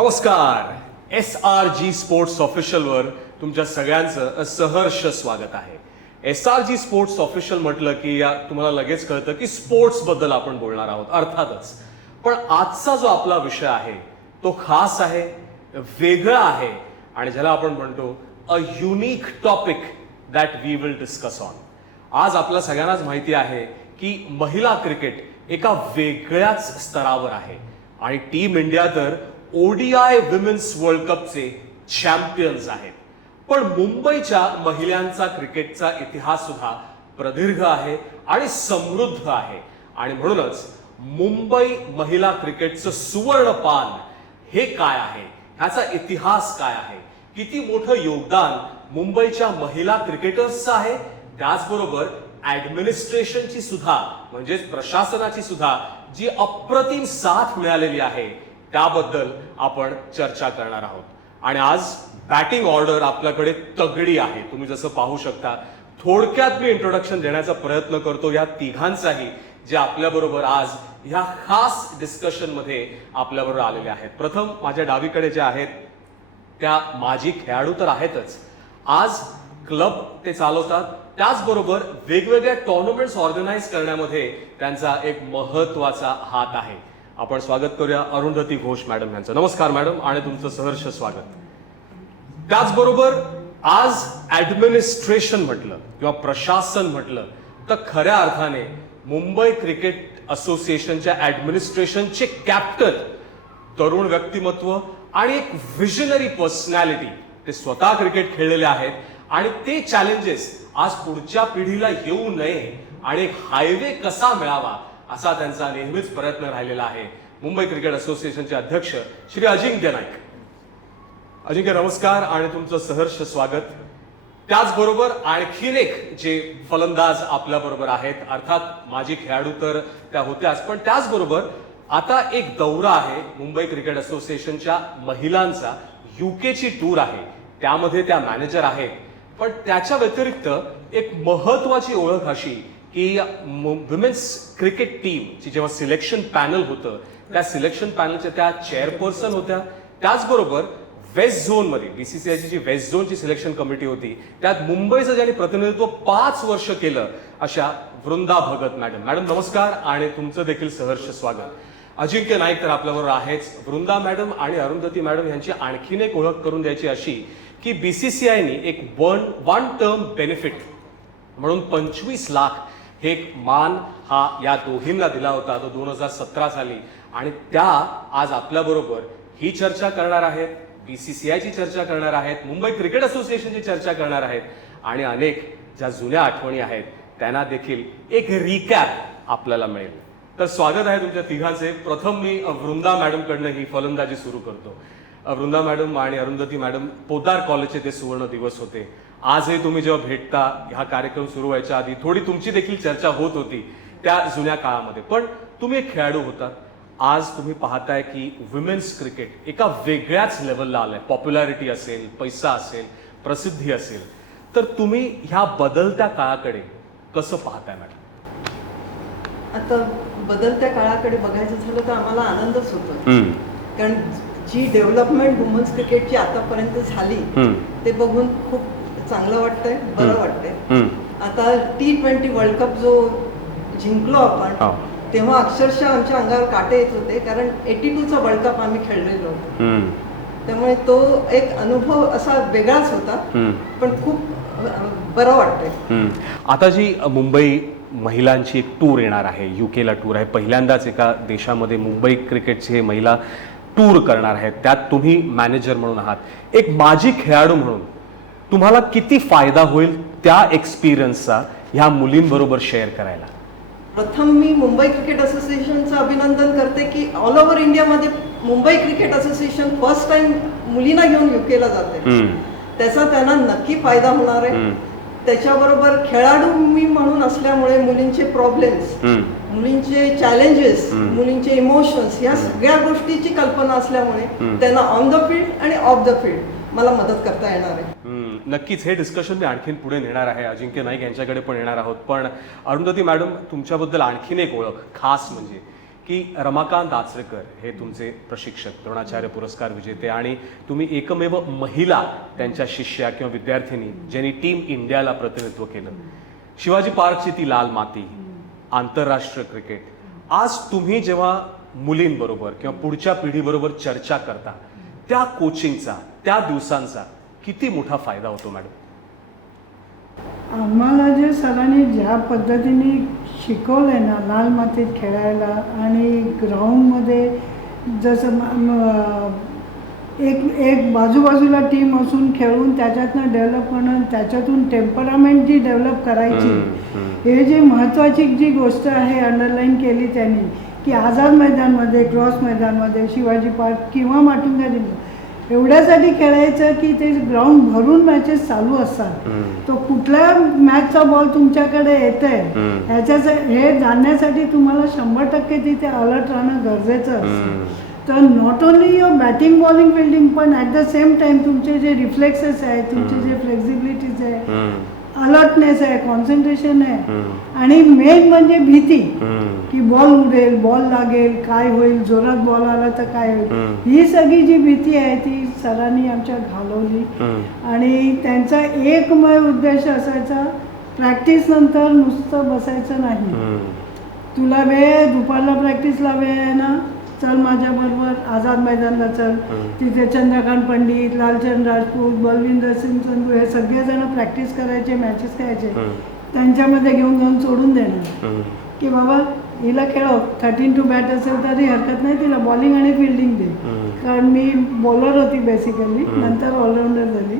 नमस्कार. SRG sports ऑफिशियलवर तुमच्या सगळ्यांचं सहर्ष स्वागत आहे. SRG स्पोर्ट्स ऑफिशियल म्हटलं की तुम्हाला लगेच कळतं की स्पोर्ट्स बद्दल आपण बोलणार आहोत अर्थातच. पण आजचा जो आपला विषय आहे तो खास आहे, वेगळा आहे आणि ज्याला आपण म्हणतो a unique topic that we will discuss on. आज आपल्या सगळ्यांनाच माहिती आहे की महिला क्रिकेट एका वेगळ्याच स्तरावर आहे आणि टीम इंडिया तर ODI विमेन्स वर्ल्ड कपचे चॅम्पियन्स आहेत. पण मुंबईच्या महिलांचा क्रिकेटचा इतिहास सुद्धा प्रदीर्घ आहे आणि समृद्ध आहे आणि म्हणूनच मुंबई महिला क्रिकेटचं सुवर्णपान हे काय आहे, ह्याचा इतिहास काय आहे, किती मोठं योगदान मुंबईच्या महिला क्रिकेटर्सचं आहे, त्याचबरोबर ऍडमिनिस्ट्रेशनची सुद्धा म्हणजेच प्रशासनाची सुद्धा जी अप्रतिम साथ मिळालेली आहे त्याबद्दल आपण चर्चा करणार आहोत. आणि आज बॅटिंग ऑर्डर आपल्याकडे तगडी आहे. तुम्ही जसं पाहू शकता, थोडक्यात मी इंट्रोडक्शन देण्याचा प्रयत्न करतो या तिघांचाही, जे आपल्याबरोबर आज ह्या खास डिस्कशन मध्ये आपल्याबरोबर आलेले आहेत. प्रथम माझ्या डावीकडे जे आहेत त्या माजी खेळाडू तर आहेतच, आज क्लब ते चालवतात, त्याचबरोबर वेगवेगळ्या टुर्नामेंट्स ऑर्गनाईज करण्यामध्ये त्यांचा एक महत्वाचा हात आहे. आपण स्वागत करूया अरुंधती घोष मॅडम यांचं. नमस्कार मॅडम आणि तुमचं सहर्ष स्वागत. त्याचबरोबर आज ऍडमिनिस्ट्रेशन म्हटलं किंवा प्रशासन म्हटलं तर खऱ्या अर्थाने मुंबई क्रिकेट असोसिएशनच्या ऍडमिनिस्ट्रेशनचे कॅप्टन, तरुण व्यक्तिमत्व आणि एक विजनरी पर्सनॅलिटी. ते स्वतः क्रिकेट खेळलेले आहेत आणि ते चॅलेंजेस आज पुढच्या पिढीला येऊ नये आणि एक हायवे कसा मिळावा असा त्यांचा नेहमीच प्रयत्न राहिलेला आहे. मुंबई क्रिकेट असोसिएशनचे अध्यक्ष श्री अजिंक्य नाईक. अजिंक्य नमस्कार आणि तुमचं सहर्ष स्वागत. त्याचबरोबर आणखीन एक जे फलंदाज आपल्या बरोबर आहेत, अर्थात माजी खेळाडू तर त्या होत्याच, पण त्याचबरोबर आता एक दौरा आहे मुंबई क्रिकेट असोसिएशनच्या महिलांचा. युकेची टूर आहे, त्यामध्ये त्या मॅनेजर आहेत. पण त्याच्या व्यतिरिक्त एक महत्वाची ओळख अशी की विमेन्स क्रिकेट टीमची जेव्हा सिलेक्शन पॅनल होतं त्या सिलेक्शन पॅनलच्या त्या चेअरपर्सन होत्या. त्याचबरोबर वेस्ट झोनमध्ये BCCIची जी वेस्ट झोनची सिलेक्शन कमिटी होती त्यात मुंबईचं ज्यांनी प्रतिनिधित्व 5 वर्ष केलं अशा वृंदा भगत मॅडम. मॅडम नमस्कार आणि तुमचं देखील सहर्ष स्वागत. अजिंक्य नाईक तर आपल्याबरोबर आहेच. वृंदा मॅडम आणि अरुंधती मॅडम यांची आणखीन एक ओळख करून द्यायची अशी की BCCIने एक वन टर्म बेनिफिट म्हणून 25 लाख हे एक मान हा या दोघींना दिला होता तो 2017 साली आणि त्या आज आपल्याबरोबर ही चर्चा करणार आहेत, BCCIची चर्चा करणार आहेत, मुंबई क्रिकेट असोसिएशनची चर्चा करणार आहेत आणि अनेक ज्या जुन्या आठवणी आहेत त्यांना देखील एक रिकॅप आपल्याला मिळेल. तर स्वागत आहे तुमच्या तिघांचे. प्रथम मी वृंदा मॅडम कडनं ही फलंदाजी सुरू करतो. वृंदा मॅडम आणि अरुंधती मॅडम, पोद्दार कॉलेजचे ते सुवर्ण दिवस होते. आजही तुम्ही जेव्हा भेटता, हा कार्यक्रम सुरू व्हायच्या आधी थोडी तुमची देखील चर्चा होत होती त्या जुन्या काळामध्ये. पण तुम्ही एक खेळाडू होतात. आज तुम्ही पाहताय की विमेन्स क्रिकेट एका वेगळ्याच लेवलला आलंय. पॉप्युलॅरिटी असेल, पैसा असेल, प्रसिद्धी असेल, तर तुम्ही ह्या बदलत्या काळाकडे कसं पाहताय मॅडम? आता बदलत्या काळाकडे बघायचं झालं तर आम्हाला आनंदच होतो, कारण जी डेव्हलपमेंट वुमन्स क्रिकेटची आतापर्यंत झाली ते बघून खूप चांगलं वाटतंय, बरं वाटतंय. आता T20 वर्ल्ड कप जो जिंकलो आपण तेव्हा अक्षरशः आमच्या अंगावर काटे येत होते, कारण 82चा वर्ल्ड कप आम्ही खेळलेलो होतो. त्यामुळे तो एक अनुभव असा वेगळाच होता, पण खूप बरं वाटतंय. आता जी मुंबई महिलांची एक टूर येणार आहे, युकेला टूर आहे, पहिल्यांदाच एका देशामध्ये मुंबई क्रिकेटचे हे महिला टूर करणार आहेत, त्यात तुम्ही मॅनेजर म्हणून आहात. एक माजी खेळाडू म्हणून तुम्हाला किती फायदा होईल त्या एक्सपिरियन्सचा ह्या मुलींबरोबर शेअर करायला? प्रथम मी मुंबई क्रिकेट असोसिएशनचं अभिनंदन करते की ऑल ओव्हर इंडियामध्ये Mumbai cricket association first time मुलींना घेऊन युकेला जाते. त्याचा त्यांना नक्की फायदा होणार आहे. त्याच्याबरोबर खेळाडू मी म्हणून असल्यामुळे मुलींचे प्रॉब्लेम्स, मुलींचे चॅलेंजेस, मुलींचे इमोशन्स या सगळ्या गोष्टीची कल्पना असल्यामुळे त्यांना ऑन द फील्ड आणि ऑफ द फील्ड मला मदत करता येणार आहे. नक्कीच हे डिस्कशन मी आणखीन पुढे नेणार आहे. अजिंक्य नाईक यांच्याकडे पण येणार आहोत. पण अरुंधती मॅडम, तुमच्याबद्दल आणखीन एक ओळख खास म्हणजे की रमाकांत आचरेकर हे तुमचे प्रशिक्षक, द्रोणाचार्य पुरस्कार विजेते आणि तुम्ही एकमेव महिला त्यांच्या शिष्या किंवा विद्यार्थिनी ज्यांनी टीम इंडियाला प्रतिनिधित्व केलं. शिवाजी पार्कची ती लाल माती, आंतरराष्ट्रीय क्रिकेट. आज तुम्ही जेव्हा मुलींबरोबर किंवा पुढच्या पिढीबरोबर चर्चा करता, त्या कोचिंगचा, त्या दिवसांचा किती मोठा फायदा होतो मॅडम? आम्हाला जे सरांनी ज्या पद्धतीने शिकवलं आहे ना लाल मातीत खेळायला आणि ग्राउंडमध्ये जसं एक बाजूबाजूला टीम असून खेळून त्याच्यातनं डेव्हलप करणं, त्याच्यातून टेम्परामेंट जी डेव्हलप करायची, हे जे महत्त्वाची जी गोष्ट आहे अंडरलाईन केली त्यांनी की आझाद मैदानमध्ये, क्रॉस मैदानमध्ये, शिवाजी पार्क किंवा माटुंगा जिल्हा एवढ्यासाठी खेळायचं की ते ग्राउंड भरून मॅचेस चालू असतात. तो कुठल्या मॅचचा बॉल तुमच्याकडे येत आहे ह्याच्याचं हे जाणण्यासाठी तुम्हाला 100% तिथे अलर्ट राहणं गरजेचं असतं. तर not only your batting bowling fielding पण ॲट द सेम टाइम तुमचे जे रिफ्लेक्सेस आहे, तुमचे जे फ्लेक्झिबिलिटीज आहे, अलर्टनेस आहे, कॉन्सन्ट्रेशन आहे आणि मेन म्हणजे भीती की बॉल उडेल, बॉल लागेल, काय होईल, जोरात बॉल आला तर काय होईल, ही सगळी जी भीती आहे ती सरांनी आमच्या घालवली. आणि त्यांचा एकमेव उद्देश असायचा प्रॅक्टिस नंतर नुसतं बसायचं नाही. तुला वेळ दुपारला प्रॅक्टिसला वेळ आहे ना, चल माझ्याबरोबर आझाद मैदानला चल. तिथे चंद्रकांत पंडित, लालचंद राजपूत, बलविंदर सिंग संधू हे सगळेजण प्रॅक्टिस करायचे, मॅचेस खेळायचे. त्यांच्यामध्ये घेऊन जाऊन सोडून देणार की बाबा हिला खेळव, 13 to बॅट असेल तरी हरकत नाही, तिला बॉलिंग आणि फिल्डिंग दे. कारण मी बॉलर होती बेसिकली, नंतर ऑलराऊंडर झाली.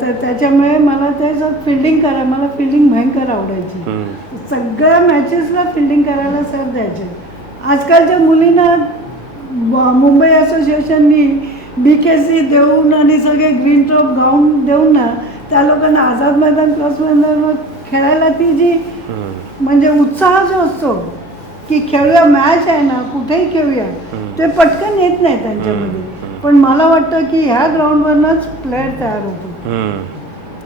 तर त्याच्यामुळे मला त्याचं फिल्डिंग मला फिल्डिंग भयंकर आवडायची. सगळ्या मॅचेसला फिल्डिंग करायला सर द्यायचे. आजकालच्या मुलींना मुंबई असोसिएशननी BKC देऊन आणि सगळे ग्रीन टॉप ग्राउंड देऊन ना त्या लोकांना आझाद मैदान, क्रॉस मैदान खेळायला ती जी म्हणजे उत्साह जो असतो की खेळूया, मॅच आहे ना कुठेही खेळूया, ते पटकन येत नाही त्यांच्यामध्ये. पण मला वाटतं की ह्या ग्राउंडवरनंच प्लेअर तयार होतो.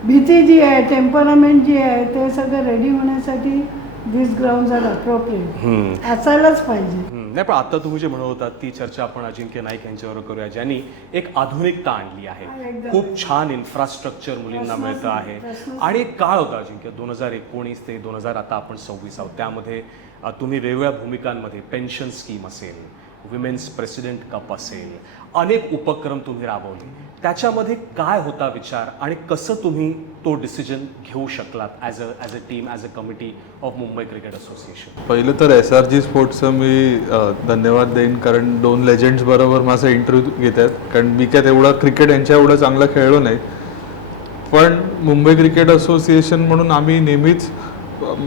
भीती जी आहे, टेम्परामेंट जी आहे, ते सगळं रेडी होण्यासाठी दिस ग्राउंड आर अप्रोप्रिएट असायलाच पाहिजे. नाही, पण आता तुम्ही जे म्हणत होता ती चर्चा आपण अजिंक्य नाईक यांच्यावर करूया, ज्यांनी एक आधुनिकता आणली आहे. खूप छान इन्फ्रास्ट्रक्चर मुलींना मिळतं आहे. आणि एक काळ होता अजिंक्य 2019 ते 2000 आता आपण 26 आहोत, त्यामध्ये तुम्ही वेगवेगळ्या भूमिकांमध्ये पेन्शन स्कीम असेल, विमेन्स प्रेसिडेंट कप असेल, अनेक उपक्रम तुम्ही राबवले. त्याच्यामध्ये काय होता विचार आणि कसं तुम्ही तो डिसिजन घेऊ शकलात as a team, as a committee of Mumbai cricket association? पहिलं तर SRG स्पोर्ट्सचं मी धन्यवाद देईन, कारण 2 लेजंड्स बरोबर माझा इंटरव्ह्यू घेत आहेत. कारण मी काय तेवढा क्रिकेट यांच्या एवढं चांगलं खेळलो नाही, पण मुंबई क्रिकेट असोसिएशन म्हणून आम्ही नेहमीच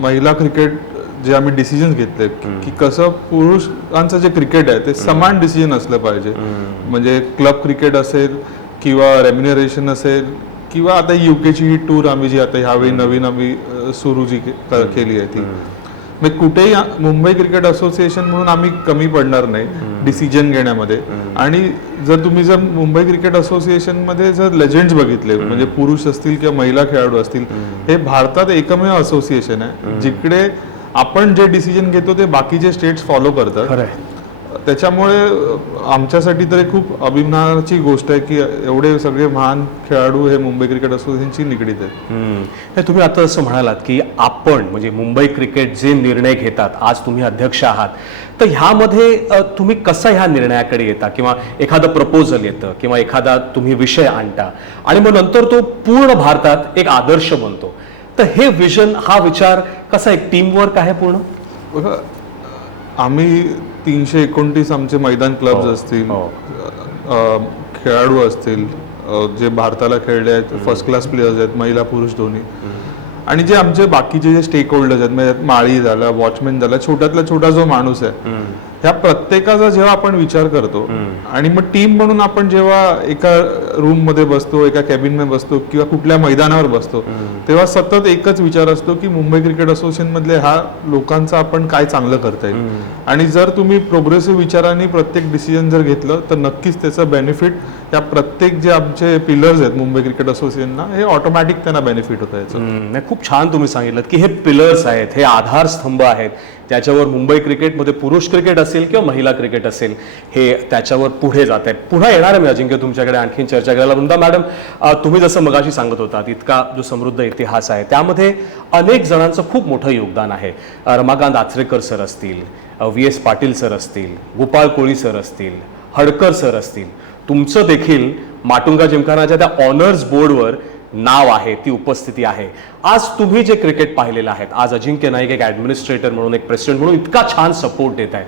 महिला क्रिकेट जे आम्ही डिसिजन घेतले की कसं पुरुषांचं जे क्रिकेट आहे ते समान डिसिजन असलं पाहिजे. म्हणजे क्लब क्रिकेट असेल किंवा रेम्युनरेशन असेल किंवा आता UKची ही टूर आम्ही जी आता ह्यावेळी नवीन आम्ही सुरू जी केली आहे ती, म्हणजे कुठेही मुंबई क्रिकेट असोसिएशन म्हणून आम्ही कमी पडणार नाही डिसिजन घेण्यामध्ये. आणि जर मुंबई क्रिकेट असोसिएशन मध्ये जर लेजंड्स बघितले, म्हणजे पुरुष असतील किंवा महिला खेळाडू असतील, हे भारतात एकमेव असोसिएशन आहे जिकडे आपण जे डिसिजन घेतो ते बाकीचे स्टेट्स फॉलो करतात. त्याच्यामुळे आमच्यासाठी तर खूप अभिमानाची गोष्ट आहे की एवढे सगळे महान खेळाडू हे मुंबई क्रिकेट असोसिएशनशी निगडीत आहेत. तुम्ही आता असं म्हणालात की आपण म्हणजे मुंबई क्रिकेट जे निर्णय घेतात, आज तुम्ही अध्यक्ष आहात, तर ह्यामध्ये तुम्ही कसा ह्या निर्णयाकडे येता, किंवा एखादं प्रपोजल येतं किंवा एखादा तुम्ही विषय आणता आणि मग नंतर तो पूर्ण भारतात एक आदर्श बनतो, तर हे विजन, हा विचार कसा एक टीमवर्क आहे पूर्ण? बघा, आम्ही 329 आमचे मैदान क्लब्स असतील, खेळाडू असतील जे भारताला खेळले आहेत, फर्स्ट क्लास प्लेयर्स आहेत, महिला पुरुष दोन्ही, आणि जे आमचे बाकीचे जे स्टेक होल्डर्स आहेत, म्हणजे माळी झाला, वॉचमॅन झाला, छोट्यातला छोटा जो माणूस आहे, ह्या प्रत्येकाचा जेव्हा आपण विचार करतो आणि मग टीम म्हणून आपण जेव्हा एका रूम मध्ये बसतो, एका कॅबिन मध्ये बसतो किंवा कुठल्या मैदानावर बसतो, तेव्हा सतत एकच विचार असतो की मुंबई क्रिकेट असोसिएशन मधले हा लोकांचा आपण काय चांगलं करता येईल. आणि जर तुम्ही प्रोग्रेसिव्ह विचारांनी प्रत्येक डिसिजन जर घेतलं तर नक्कीच त्याचं बेनिफिट या प्रत्येक जे आमचे पिलर्स आहेत मुंबई क्रिकेट असोसिएशनना, हे ऑटोमॅटिक त्यांना बेनिफिट होतं याचं. नाही, खूप छान तुम्ही सांगितलं की हे पिलर्स आहेत, हे आधारस्तंभ आहेत, त्याच्यावर मुंबई क्रिकेटमध्ये पुरुष क्रिकेट असेल किंवा महिला क्रिकेट असेल, हे त्याच्यावर पुढे जात आहेत. पुन्हा येणार आहे मी अजिंक्य तुमच्याकडे आणखीन चर्चा करायला. वृंदा मॅडम, तुम्ही जसं मगाशी सांगत होतात, इतका जो समृद्ध इतिहास आहे त्यामध्ये अनेक जणांचं खूप मोठं योगदान आहे. रमाकांत आचरेकर सर असतील, VS पाटील सर असतील, गोपाळ कोळी सर असतील, हडकर सर असतील, तुमचं देखील माटुंगा जिमखानाच्या त्या ऑनर्स बोर्डवर नाव आहे, ती उपस्थिती आहे. आज तुम्ही जे क्रिकेट पाहिलेलं आहे, आज अजिंक्य नाईक एक ॲडमिनिस्ट्रेटर म्हणून, एक प्रेसिडेंट म्हणून इतका छान सपोर्ट देत आहे,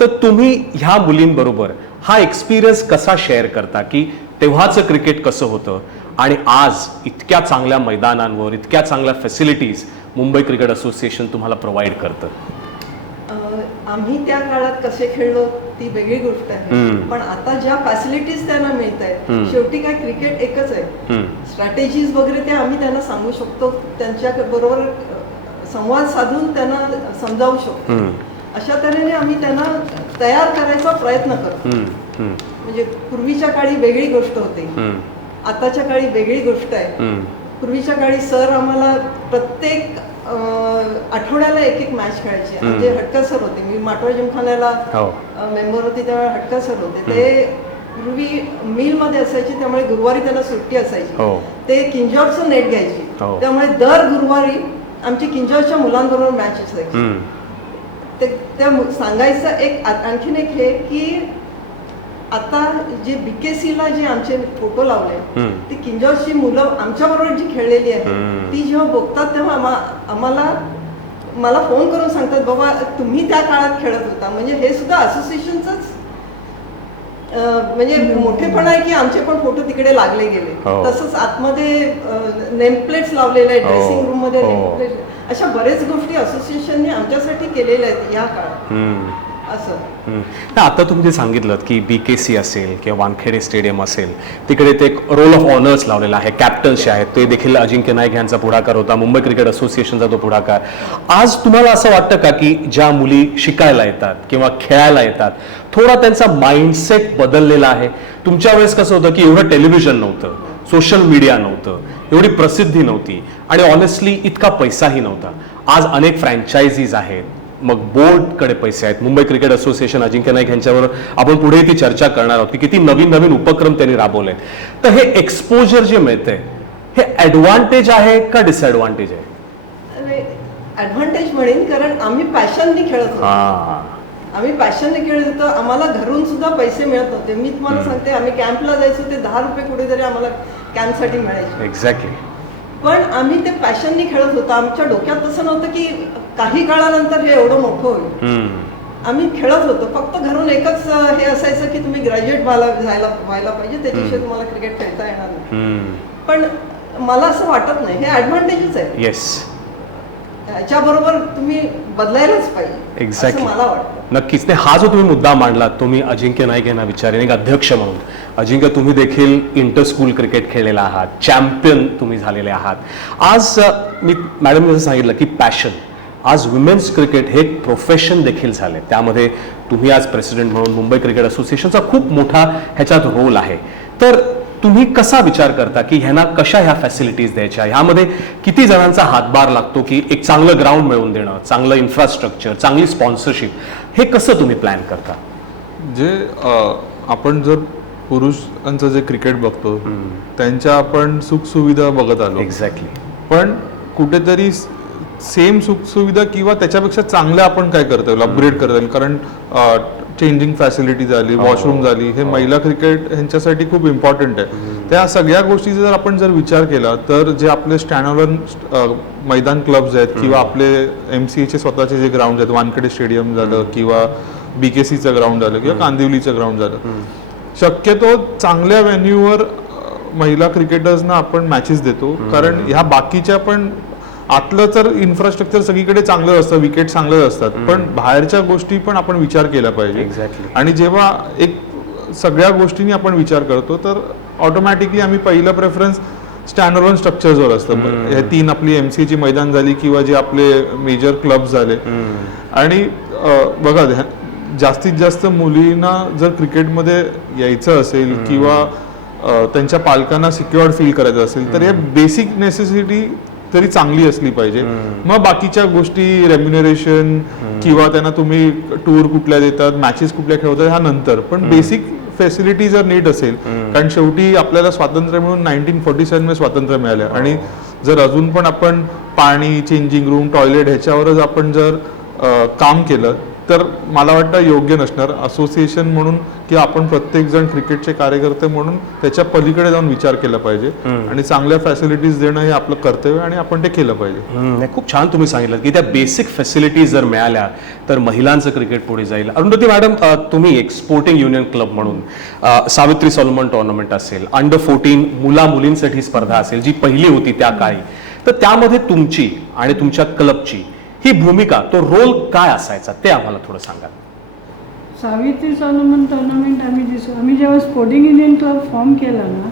तर तुम्ही ह्या मुलींबरोबर हा एक्सपिरियन्स कसा शेअर करता की तेव्हाचं क्रिकेट कसं होतं आणि आज इतक्या चांगल्या मैदानांवर, इतक्या चांगल्या फॅसिलिटीज मुंबई क्रिकेट असोसिएशन तुम्हाला प्रोव्हाइड करतं? आम्ही त्या काळात कसे खेळलो ती वेगळी गोष्ट आहे, पण आता ज्या फॅसिलिटीज त्यांना मिळत आहेत, शेवटी काय क्रिकेट एकच आहे. स्ट्रॅटेजीज वगैरे ते आम्ही त्यांना सांगू शकतो, त्यांच्या बरोबर संवाद साधून त्यांना समजावू शकतो. अशा तऱ्हेने आम्ही त्यांना तयार करायचा प्रयत्न करतो. म्हणजे पूर्वीच्या काळी वेगळी गोष्ट होती, आताच्या काळी वेगळी गोष्ट आहे. पूर्वीच्या काळी सर आम्हाला प्रत्येक आठवड्याला एक मॅच खेळायची. म्हणजे हटकर सर होते, मी माटवा जिमखान्याला मेंबर होती तेव्हा हटकर सर होते. ते पूर्वी मिल मध्ये असायची, त्यामुळे गुरुवारी त्यांना सुट्टी असायची. ते किंजॉरचं नेट घ्यायची, त्यामुळे दर गुरुवारी आमची किंजॉरच्या मुलांबरोबर मॅच असायची. ते त्या सांगायचं एक आणखीन एक हे की आता जे BKC ला जे आमचे फोटो लावले, ती किंजॉरची मुलं आमच्या बरोबर जी खेळलेली आहे, ती जेव्हा बघतात तेव्हा मला फोन करून सांगतात, बाबा तुम्ही त्या काळात खेळत होता. म्हणजे हे सुद्धा असोसिएशनच म्हणजे मोठेपणा आहे की आमचे पण फोटो तिकडे लागले गेले. तसंच आतमध्ये नेमप्लेट्स लावलेले आहेत, ड्रेसिंग रूम मध्ये नेमप्लेट, अशा बरेच गोष्टी असोसिएशनने आमच्यासाठी केलेल्या आहेत या काळात. आता तुम्ही जे सांगितलं की BKC असेल किंवा वानखेडे स्टेडियम असेल, तिकडे ते एक रोल ऑफ ऑनर्स लावलेला आहे, कॅप्टन्स जे आहेत ते देखील अजिंक्य नाईक यांचा पुढाकार होता, मुंबई क्रिकेट असोसिएशनचा तो पुढाकार. आज तुम्हाला असं वाटतं का की ज्या मुली शिकायला येतात किंवा खेळायला येतात, थोडा त्यांचा माइंडसेट बदललेला आहे? तुमच्या वेळेस कसं होतं की एवढं टेलिव्हिजन नव्हतं, सोशल मीडिया नव्हतं, एवढी प्रसिद्धी नव्हती आणि ऑनेस्टली इतका पैसाही नव्हता. आज अनेक फ्रँचायझीज आहेत, मग बोर्डकडे पैसे आहेत. मुंबई क्रिकेट असोसिएशन, अजिंक्य नाईक यांच्यावर आपण पुढे ती चर्चा करणार आहोत की किती नवीन नवीन उपक्रम त्यांनी राबवले. तर हे एक्सपोजर जे मिळतंय, हे ऍडव्हान्टेज आहे का डिसएडव्हान्टेज आहे? ऍडव्हान्टेज म्हणेन, कारण आम्ही पॅशननी खेळत होतो. आम्ही पॅशनने खेळत होतो, आम्हाला घरून सुद्धा पैसे मिळत नव्हते. मी तुम्हाला सांगते, आम्ही कॅम्पला जायचो, ते 10 रुपये कुठेतरी आम्हाला कॅम्पसाठी मिळायचे. एक्झॅक्टली. पण आम्ही ते पॅशननी खेळत होतो. आमच्या डोक्यात तसं नव्हतं की काही काळानंतर हे एवढं मोठं होईल. आम्ही खेळत होतो. फक्त घरून एकच हे असायचं की तुम्ही ग्रॅज्युएट व्हायला पाहिजे, त्याच्याशिवाय तुम्हाला क्रिकेट खेळता येणार नाही. पण मला असं वाटत नाही, हे ऍडव्हान्टेजच आहे. येस, त्याच्याबरोबर तुम्ही बदलायलाच पाहिजे. एक्झॅक्टली, मला वाटतं. नक्कीच. नाही, हा जो तुम्ही मुद्दा मांडलात, तुम्ही अजिंक्य नाईक यांना विचारेन एक अध्यक्ष म्हणून. अजिंक्य, तुम्ही देखील इंटर स्कूल क्रिकेट खेळलेला आहात, चॅम्पियन तुम्ही झालेले आहात. आज मी मॅडमने जसं सांगितलं की पॅशन, आज वुमेन्स क्रिकेट हे एक प्रोफेशन देखील झाले. त्यामध्ये तुम्ही आज प्रेसिडेंट म्हणून मुंबई क्रिकेट असोसिएशनचा खूप मोठा ह्याच्यात रोल आहे. तर तुम्ही कसा विचार करता की ह्यांना कशा ह्या फॅसिलिटीज द्यायच्या, ह्यामध्ये किती जणांचा हातभार लागतो की एक चांगलं ग्राउंड मिळवून देणं, चांगलं इन्फ्रास्ट्रक्चर, चांगली स्पॉन्सरशिप, हे कसं तुम्ही प्लॅन करता? जे आपण जर पुरुषांचं जे क्रिकेट बघतो, त्यांच्या आपण सुखसुविधा बघत आलो. एक्झॅक्टली. पण कुठेतरी सेम सुखसुविधा किंवा त्याच्यापेक्षा चांगल्या आपण काय करता येईल, अपग्रेड करता येईल. कारण चेंजिंग फॅसिलिटी झाली, वॉशरूम झाली, हे महिला क्रिकेट ह्यांच्यासाठी खूप इम्पॉर्टंट आहे. त्या सगळ्या गोष्टीचा जर आपण विचार केला तर जे आपले स्टँडअलोन मैदान क्लब्स आहेत किंवा आपले MCAचे स्वतःचे जे ग्राउंड आहेत, वानखेडे स्टेडियम झालं किंवा BKCचं ग्राउंड झालं किंवा कांदिवलीचं ग्राउंड झालं, शक्यतो चांगल्या व्हेन्यूवर महिला क्रिकेटर्सना आपण मॅचेस देतो. कारण ह्या बाकीच्या पण आतलं तर इन्फ्रास्ट्रक्चर सगळीकडे चांगलं असतं, विकेट चांगलं असतात, पण बाहेरच्या गोष्टी पण आपण विचार केला पाहिजे. एक्झॅक्टली. आणि जेव्हा एक सगळ्या गोष्टींनी आपण विचार करतो तर ऑटोमॅटिकली आम्ही पहिलं प्रेफरन्स स्टँडअलोन स्ट्रक्चरवर असतं. हे 3 आपली MCAची मैदान झाली किंवा जे आपले मेजर क्लब झाले. आणि बघा जास्तीत जास्त मुलींना जर क्रिकेटमध्ये यायचं असेल किंवा त्यांच्या पालकांना सिक्युअर्ड फील करायचं असेल तर या बेसिक नेसेसिटी तरी चांगली असली पाहिजे. मग बाकीच्या गोष्टी रेम्युनरेशन किंवा त्यांना तुम्ही टूर कुठल्या देतात, मॅचेस कुठल्या खेळवतात ह्या नंतर, पण बेसिक फॅसिलिटी जर नीट असेल, कारण शेवटी आपल्याला स्वातंत्र्य मिळून 1947 मध्ये स्वातंत्र्य मिळालं आणि जर अजून पण आपण पाणी, चेंजिंग रूम, टॉयलेट ह्याच्यावरच आपण जर काम केलं तर मला वाटतं योग्य नसणार. असोसिएशन म्हणून किंवा आपण प्रत्येक जण क्रिकेटचे कार्यकर्ते म्हणून त्याच्या पलीकडे जाऊन विचार केला पाहिजे आणि चांगल्या फॅसिलिटीज देणं हे आपलं कर्तव्य आणि आपण ते केलं पाहिजे. खूप छान तुम्ही सांगितलं की त्या बेसिक फॅसिलिटीज जर मिळाल्या तर महिलांचं क्रिकेट पुढे जाईल. अरुंधती मॅडम, तुम्ही एक स्पोर्टिंग युनियन क्लब म्हणून सावित्री सॉलोमन टुर्नामेंट असेल, अंडर 14 मुला मुलींसाठी स्पर्धा असेल जी पहिली होती त्या काळी, तर त्यामध्ये तुमची आणि तुमच्या क्लबची ही भूमिका, तो रोल काय असायचा ते आम्हाला थोडं सांगा. सावित्री सॉलोमन टुर्नामेंट आम्ही जेव्हा स्पोर्टिंग युनियन क्लब फॉर्म केला ना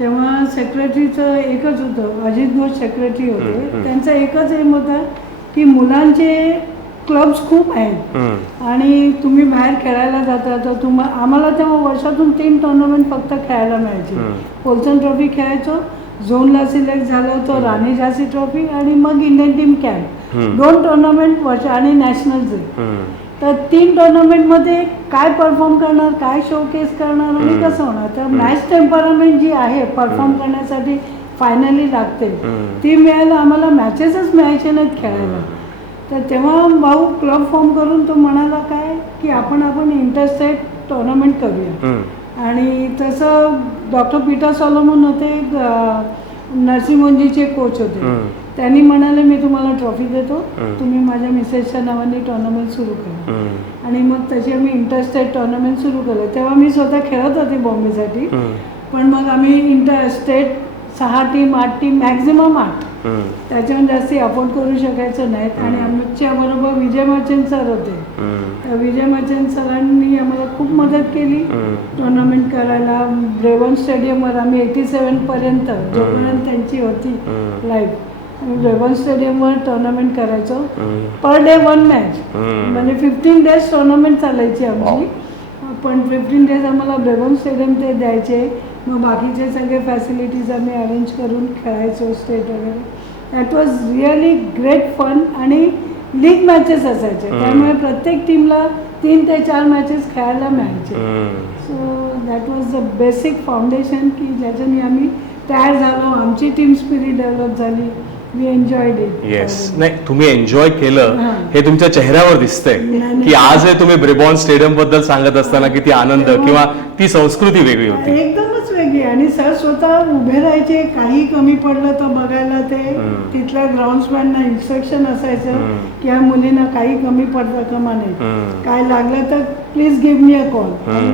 तेव्हा सेक्रेटरीचं एकच होतं, अजित घोष सेक्रेटरी होते. त्यांचा एकच एम होता की मुलांचे क्लब्स खूप आहेत आणि तुम्ही बाहेर खेळायला जाता तर आम्हाला तेव्हा वर्षातून 3 टुर्नामेंट फक्त खेळायला मिळायचे. पोल्सन ट्रॉफी खेळायचो, झोनला सिलेक्ट झालो तो राणी झाशी ट्रॉफी आणि मग इंडियन टीम कॅम्प, 2 टुर्नामेंट वर्ष आणि नॅशनलचे. तर 3 टुर्नामेंटमध्ये काय परफॉर्म करणार, काय शोकेस करणार आणि कसं होणार. तर मॅच टेम्परामेंट जी आहे परफॉर्म करण्यासाठी फायनली लागते ती मिळायला आम्हाला मॅचेसच मिळायचे नाहीत खेळायला. तर तेव्हा भाऊ क्लब फॉर्म करून तो म्हणाला काय की आपण इंटरस्टेट टुर्नामेंट करूया. आणि तसं डॉक्टर पीटर सॉलोमन होते, नरसिंहमोंजीचे कोच होते. त्यांनी म्हणाले मी तुम्हाला ट्रॉफी देतो, तुम्ही माझ्या मिसेसच्या नावाने टुर्नामेंट सुरू करा. आणि मग तशी आम्ही इंटरस्टेट टुर्नामेंट सुरू केलं. तेव्हा मी स्वतः खेळत होते बॉम्बेसाठी, पण मग आम्ही इंटरस्टेट 6 टीम 8 टीम मॅक्झिमम 8, त्याच्याहून जास्ती अफोर्ड करू शकायचं नाहीत. आणि आमच्या बरोबर विजय मर्चंट सर होते. तर विजय मर्चंट सरांनी आम्हाला खूप मदत केली टुर्नामेंट करायला. ब्रेवन स्टेडियमवर आम्ही 87 पर्यंत जोपर्यंत त्यांची होती लाईफ ब्रेवन स्टेडियमवर टुर्नामेंट करायचो. पर डे 1 मॅच, म्हणजे 15 डेज टुर्नामेंट चालायची आमची. पण 15 डेज आम्हाला ब्रेवन स्टेडियम ते द्यायचे. मग बाकीचे सगळे फॅसिलिटीज आम्ही अरेंज करून खेळायचो स्टेट वगैरे. That was really great fun. आणि लीग मॅचेस असायचे त्यामुळे प्रत्येक टीमला 3 ते 4 मॅचेस खेळायला मिळायचे. So that was the basic foundation की ज्याच्याने आम्ही तयार झालो. आमची टीम स्पिरिट डेव्हलप झाली. We enjoyed it. येस, नाही तुम्ही एन्जॉय केलं हे तुमच्या चेहऱ्यावर दिसतंय की आज हे तुम्ही ब्रेबॉर्न स्टेडियम बद्दल सांगत असताना किती आनंद किंवा ती संस्कृती वेगळी होती. एकदमच वेगळी. आणि सर स्वतः उभे राहायचे, काही कमी पडलं तर बघायला. ते तिथल्या ग्राउंड्समॅनना इन्स्ट्रक्शन असायचं की ह्या मुलींना काही कमी पडता कामा नये, काय लागलं तर please give me a call.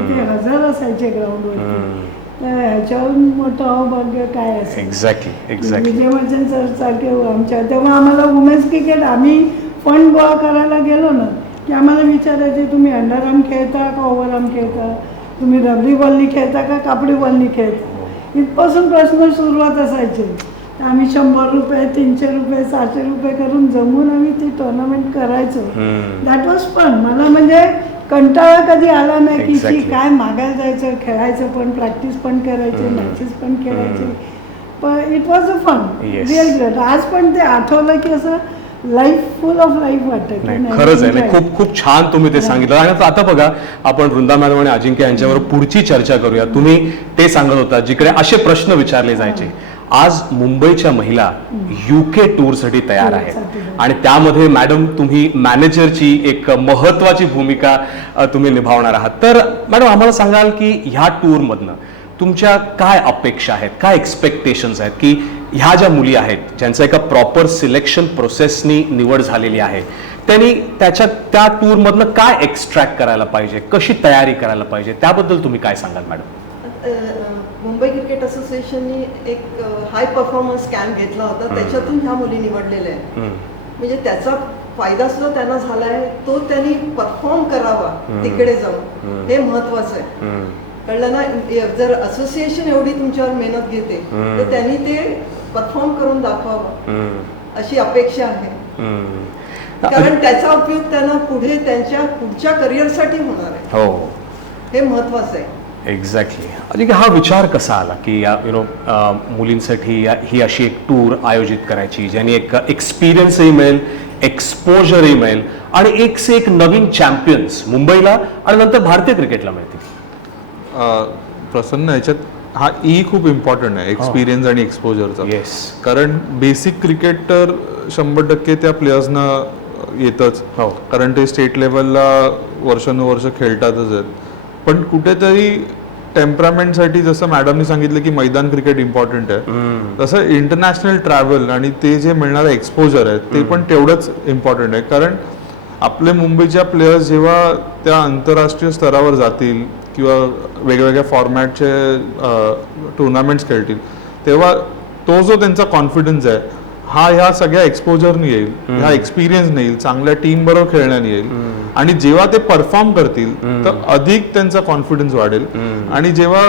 ते हजर असायचे ग्राउंडवर. तर ह्याच्याहून मोठं अभाग्य काय असेल. एक्झॅक्टली. विजय मर्चंट सर सारखे आमच्या तेव्हा आम्हाला वुमेन्स क्रिकेट आम्ही फंड गोळा करायला गेलो ना की आम्हाला विचारायचे तुम्ही अंडरआर्म खेळता का ओव्हरआर्म खेळता, तुम्ही रबरी बॉलनी खेळता का कापडी बॉलनी खेळता, इथपासून प्रश्न सुरुवात असायचे. तर आम्ही 100 रुपये 300 रुपये 600 रुपये करून जमून आम्ही ती टुर्नामेंट करायचो. That was fun. मला म्हणजे कंटाळा कधी आला नाही की शी काय मागायला जायचं, खेळायचं पण, प्रॅक्टिस पण करायचे, मॅचेस पण खेळायचे. पण it was a fun, real great. आज पण ते आठवलं की असं लाईफ फुल ऑफ लाईफ वाटतं. खरंच आहे. खूप खूप छान तुम्ही ते सांगितलं. आणि आता बघा आपण वृंदा मॅडम आणि अजिंक्य यांच्यावर पुढची चर्चा करूया. तुम्ही ते सांगत होता जिकडे असे प्रश्न विचारले जायचे. आज मुंबईच्या महिला UK टूरसाठी तयार आहेत आणि त्यामध्ये मॅडम तुम्ही मॅनेजरची एक महत्वाची भूमिका तुम्ही निभावणार आहात. तर मॅडम आम्हाला सांगाल की ह्या टूरमधनं तुमच्या काय अपेक्षा आहेत, काय एक्सपेक्टेशन्स आहेत की ह्या ज्या मुली आहेत ज्यांचं एका प्रॉपर सिलेक्शन प्रोसेसनी निवड झालेली आहे त्यांनी त्या टूरमधनं काय एक्स्ट्रॅक्ट करायला पाहिजे, कशी तयारी करायला पाहिजे, त्याबद्दल तुम्ही काय सांगाल मॅडम? मुंबई क्रिकेट असोसिएशननी एक हाय परफॉर्मन्स कॅम्प घेतला होता. त्याच्यातून ह्या मुली निवडलेल्या आहेत. म्हणजे त्याचा फायदा सुद्धा त्यांना झालाय. तो त्यांनी परफॉर्म करावा तिकडे जाऊन, हे महत्वाचं आहे. कळलं ना? जर असोसिएशन एवढी तुमच्यावर मेहनत घेते तर त्यांनी ते परफॉर्म करून दाखवावं अशी अपेक्षा आहे. कारण त्याचा उपयोग त्यांना पुढे त्यांच्या पुढच्या करिअरसाठी होणार आहे. हो, हे महत्वाचं आहे. एक्झॅक्टली. अजिंक्य, हा विचार कसा आला की या मुलींसाठी ही अशी एक टूर आयोजित करायची ज्याने एक एक्सपिरियन्सही मिळेल, एक्सपोजरही मिळेल आणि एक से एक नवीन चॅम्पियन्स मुंबईला आणि नंतर भारतीय क्रिकेटला मिळतील? प्रसन्न, याच्यात हा खूप इम्पॉर्टंट आहे, एक्सपिरियन्स आणि एक्सपोजरचा. येस. कारण बेसिक क्रिकेट तर 100% त्या प्लेयर्सना येतच, हो. कारण ते स्टेट लेवलला वर्षानुवर्ष खेळतातच आहेत. पण कुठेतरी टेम्परामेंटसाठी जसं मॅडमनी सांगितलं की मैदान क्रिकेट इम्पॉर्टंट आहे, तसं इंटरनॅशनल ट्रॅव्हल आणि ते जे मिळणारं एक्सपोजर आहे ते पण तेवढंच इम्पॉर्टंट आहे. कारण आपले मुंबईच्या प्लेयर्स जेव्हा त्या आंतरराष्ट्रीय स्तरावर जातील किंवा वेगवेगळ्या फॉर्मॅटचे टुर्नामेंट्स खेळतील, तेव्हा तो जो त्यांचा कॉन्फिडन्स आहे हा ह्या सगळ्या एक्सपोजरने येईल, ह्या एक्सपिरियन्सने येईल, चांगल्या टीम बरोबर खेळण्याने येईल. आणि जेव्हा ते परफॉर्म करतील तर अधिक त्यांचा कॉन्फिडन्स वाढेल. आणि जेव्हा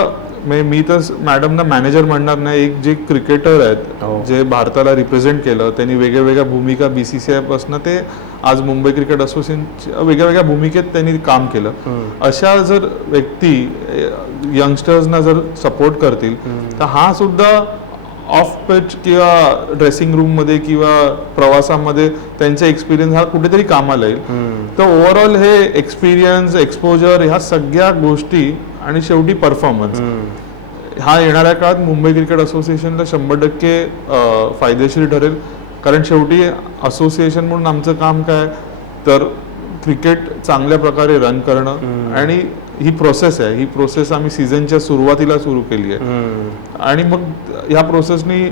मी तर मॅडमना मॅनेजर म्हणणार नाही, एक जे क्रिकेटर आहेत जे भारताला रिप्रेझेंट केलं, त्यांनी वेगवेगळ्या भूमिका BCCI पासून ते आज मुंबई क्रिकेट असोसिएशनच्या वेगवेगळ्या भूमिकेत त्यांनी काम केलं. अशा जर व्यक्ती यंगस्टर्सना जर सपोर्ट करतील तर हा सुद्धा ऑफ पिच किंवा ड्रेसिंग रूम मध्ये किंवा प्रवासामध्ये त्यांचा एक्सपिरियन्स हा कुठेतरी कामाला येईल. तर ओव्हरऑल हे एक्सपिरियन्स, एक्सपोजर, ह्या सगळ्या गोष्टी आणि शेवटी परफॉर्मन्स हा येणाऱ्या काळात मुंबई क्रिकेट असोसिएशनला 100% फायदेशीर ठरेल. कारण शेवटी असोसिएशन म्हणून आमचं काम काय तर क्रिकेट चांगल्या प्रकारे रन करणं. आणि ही प्रोसेस आहे, ही प्रोसेस आम्ही सीझनच्या सुरुवातीला सुरू केली आहे. आणि मग ह्या प्रोसेसनी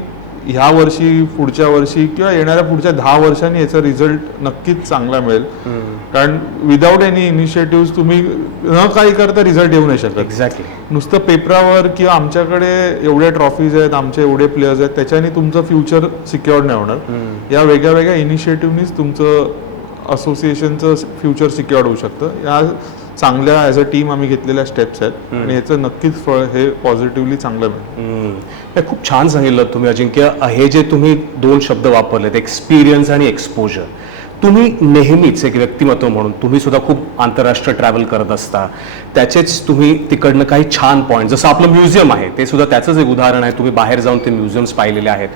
ह्या वर्षी, पुढच्या वर्षी किंवा येणाऱ्या पुढच्या 10 वर्षांनी याचा रिझल्ट नक्कीच चांगला मिळेल. कारण विदाऊट एनी इनिशिएटिव्ह तुम्ही न काही करता रिझल्ट येऊ नाही शकत. एक्झॅक्टली. नुसतं पेपरावर किंवा आमच्याकडे एवढ्या ट्रॉफीज आहेत, आमचे एवढे प्लेयर्स आहेत, त्याच्याने तुमचं फ्युचर सिक्युअर नाही होणार. या वेगळ्या वेगळ्या इनिशिएटिव्हनीच तुमचं असोसिएशनचं फ्युचर सिक्युअर होऊ शकतं. या चांगल्या ॲज अ टीम आम्ही घेतलेल्या स्टेप्स आहेत आणि याचं नक्कीच फळ हे पॉझिटिव्हली चांगलं मिळेल. हे खूप छान सांगितलं तुम्ही अजिंक्य. हे जे तुम्ही 2 शब्द वापरलेत, एक्सपिरियन्स आणि एक्सपोजर, तुम्ही नेहमीच एक व्यक्तिमत्व म्हणून तुम्ही सुद्धा खूप आंतरराष्ट्रीय ट्रॅव्हल करत असता. त्याचेच तुम्ही तिकडनं काही छान पॉईंट, जसं आपलं म्युझियम आहे ते सुद्धा त्याचंच एक उदाहरण आहे. तुम्ही बाहेर जाऊन ते म्युझियम्स पाहिलेले आहेत.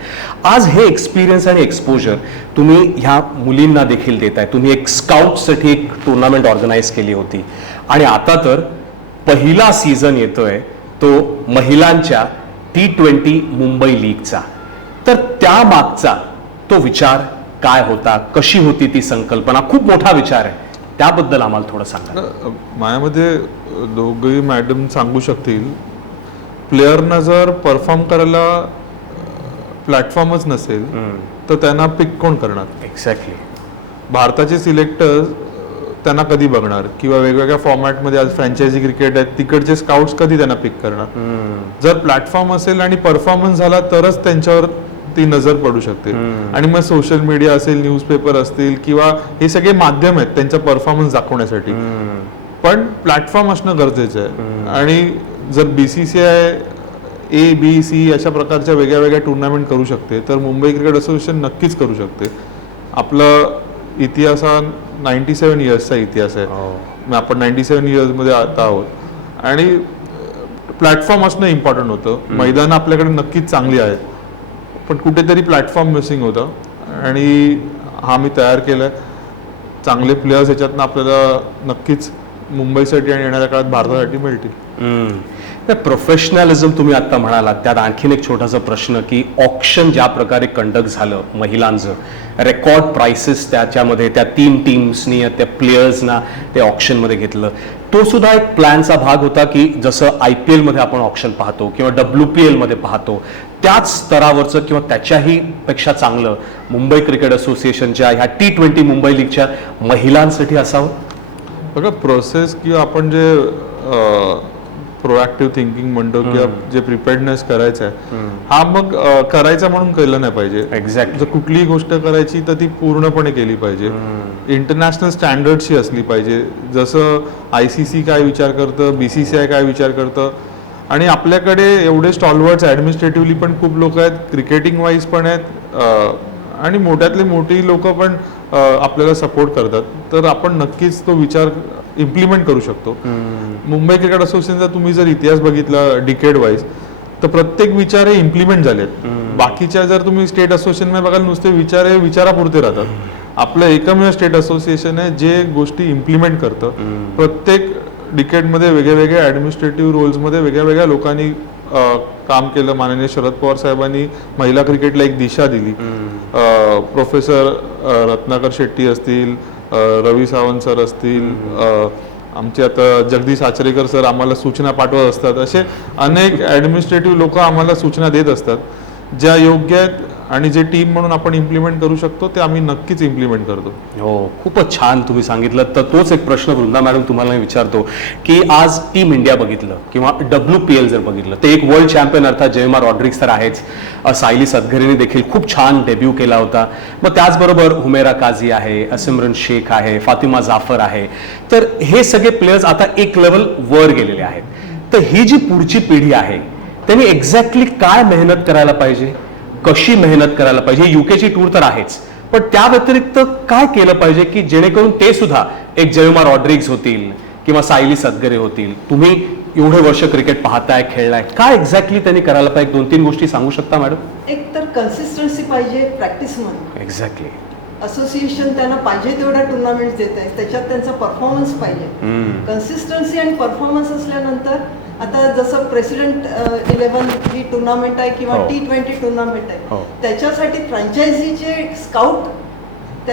आज हे एक्सपिरियन्स आणि एक्सपोजर तुम्ही ह्या मुलींना देखील देताय. तुम्ही एक स्काउटसाठी एक टुर्नामेंट ऑर्गनाईज केली होती आणि आता तर पहिला सीझन येतोय तो महिलांच्या T20 मुंबई लीगचा. तर त्या मागचा तो विचार काय होता, कशी होती ती संकल्पना? खूप मोठा विचार आहे, त्याबद्दल आम्हाला थोडं सांगा. माझ्यामध्ये दोघंही मॅडम सांगू शकतील. प्लेयरना जर परफॉर्म करायला प्लॅटफॉर्मच नसेल तर त्यांना पिक कोण करणार? एक्झॅक्टली. भारताचे सिलेक्टर्स त्यांना कधी बघणार? किंवा वेगवेगळ्या फॉर्मॅटमध्ये आज फ्रँचायझी क्रिकेट आहेत, तिकडचे स्काउट्स कधी त्यांना पिक करणार? जर प्लॅटफॉर्म असेल आणि परफॉर्मन्स झाला तरच त्यांच्यावर ती नजर पडू शकते. आणि मग सोशल मीडिया असेल, न्यूजपेपर असतील किंवा हे सगळे माध्यम आहेत त्यांचा परफॉर्मन्स दाखवण्यासाठी. पण प्लॅटफॉर्म असणं गरजेचं आहे. आणि जर BCCI A-B-C अशा प्रकारच्या वेगळ्या वेगळ्या टुर्नामेंट करू शकते तर मुंबई क्रिकेट असोसिएशन नक्कीच करू शकते. आपलं इतिहास हा 97 इयर्सचा इतिहास आहे. आपण 97 इयर्समध्ये आता आहोत आणि प्लॅटफॉर्म असणं इम्पॉर्टंट होतं. मैदान आपल्याकडे नक्कीच चांगली आहेत पण कुठेतरी प्लॅटफॉर्म मिसिंग होतं आणि हा मी तयार केलाय. चांगले प्लेयर्स याच्यातनं आपल्याला नक्कीच मुंबईसाठी आणि येणाऱ्या काळात भारतासाठी मिळतील. प्रोफेशनॅलिझम तुम्ही आता म्हणालात, त्यात आणखीन एक छोटासा प्रश्न की ऑक्शन ज्या प्रकारे कंडक्ट झालं महिलांचं, रेकॉर्ड प्राइसेस त्याच्यामध्ये त्या 3 टीम्सनी त्या प्लेयर्सना ते ऑक्शनमध्ये घेतलं, तो सुद्धा एक प्लॅनचा भाग होता की जसं IPL मध्ये आपण ऑक्शन पाहतो किंवा WPL मध्ये पाहतो त्याच स्तरावरचं किंवा त्याच्याही पेक्षा चांगलं मुंबई क्रिकेट असोसिएशनच्या ह्या T20 मुंबई लीगच्या महिलांसाठी असावं? बघा, प्रोसेस किंवा आपण जे प्रोएक्टिव्ह थिंकिंग म्हणतो किंवा जे प्रिपेअर्डनेस करायचं आहे हा मग करायचा म्हणून केलं नाही पाहिजे. एक्झॅक्ट. जर कुठलीही गोष्ट करायची तर ती पूर्णपणे केली पाहिजे. इंटरनॅशनल स्टँडर्डची असली पाहिजे. जसं ICC काय विचार करतं, BCCI काय विचार करतं, आणि आपल्याकडे एवढे स्टॉलवर्ड्स ॲडमिनिस्ट्रेटिव्हली पण खूप लोक आहेत, क्रिकेटिंग वाईज पण आहेत, आणि मोठ्यातली मोठी लोक पण आपल्याला सपोर्ट करतात. तर आपण नक्कीच तो विचार इम्प्लिमेंट करू शकतो. मुंबई क्रिकेट असोसिएशनचा तुम्ही जर इतिहास बघितला डिकेड वाईज, तर प्रत्येक विचार हे इम्प्लिमेंट झालेत. बाकीच्या जर तुम्ही स्टेट असोसिएशनमध्ये बघाल, नुसते विचार हे विचारापुरते राहतात. आपलं एकमेव स्टेट असोसिएशन आहे जे गोष्टी इम्प्लिमेंट करतं. प्रत्येक डिकेडमध्ये वेगळ्या वेगळ्या ॲडमिनिस्ट्रेटिव्ह रोल्समध्ये वेगळ्या वेगळ्या लोकांनी काम केलं. माननीय शरद पवार साहेबांनी महिला क्रिकेटला एक दिशा दिली. प्रोफेसर रत्नाकर शेट्टी असतील, रवी सावंत सर असतील, आमचे आता जगदीश आचरेकर सर आम्हाला सूचना पाठवत असतात. असे अनेक ॲडमिनिस्ट्रेटिव्ह लोक आम्हाला सूचना देत असतात, ज्या योग्य आहेत आणि जे टीम म्हणून आपण इम्प्लिमेंट करू शकतो ते आम्ही नक्कीच इम्प्लिमेंट करतो. हो, खूपच छान तुम्ही सांगितलं. तर तोच एक प्रश्न वृंदा मॅडम तुम्हाला मी विचारतो की आज टीम इंडिया बघितलं किंवा WPL जर बघितलं, ते एक वर्ल्ड चॅम्पियन अर्थात जयमा रॉड्रिग्स तर आहेच, सायली सदगरेने देखील खूप छान डेब्यू केला होता. मग त्याचबरोबर हुमेरा काझी आहे, असिमरन शेख आहे, फातिमा जाफर आहे. तर हे सगळे प्लेयर्स आता एक लेवल वर गेलेले आहेत. तर ही जी पुढची पिढी आहे त्यांनी एक्झॅक्टली काय मेहनत करायला पाहिजे, कशी मेहनत करायला पाहिजे? UKची टूर तर आहेच, पण त्या व्यतिरिक्त काय केलं पाहिजे की जेणेकरून ते सुद्धा एक जयमा रॉड्रिग्स होतील किंवा सायली सदगरे होतील? तुम्ही एवढे वर्ष क्रिकेट पाहताय, खेळलाय, काय एक्झॅक्टली त्यांनी करायला पाहिजे? 2-3 गोष्टी सांगू शकता मॅडम? एक तर कन्सिस्टन्सी पाहिजे प्रॅक्टिसमध्ये. एक्झॅक्टली. असोसिएशन त्यांना पाहिजे तेवढ्या टुर्नामेंट्स देत आहे, त्याच्यात त्यांचा परफॉर्मन्स पाहिजे. कन्सिस्टन्सी आणि परफॉर्मन्स असल्यानंतर आता जसं प्रेसिडेंट 11 ही टुर्नामेंट आहे किंवा हो. T20 टुर्नामेंट आहे, हो. त्याच्यासाठी फ्रँचायझीचे स्काउट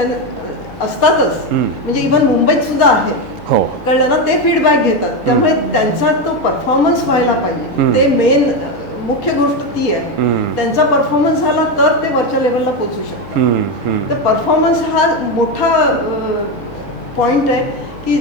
असतातच. म्हणजे इव्हन मुंबईत सुद्धा आहे, हो. कळलं ना, ते फीडबॅक घेतात. त्यामुळे त्यांचा तो परफॉर्मन्स व्हायला पाहिजे. ते मेन मुख्य गोष्ट ती आहे. त्यांचा परफॉर्मन्स झाला तर ते वरच्या लेवलला पोहोचू शकतात. तर परफॉर्मन्स हा मोठा पॉइंट आहे की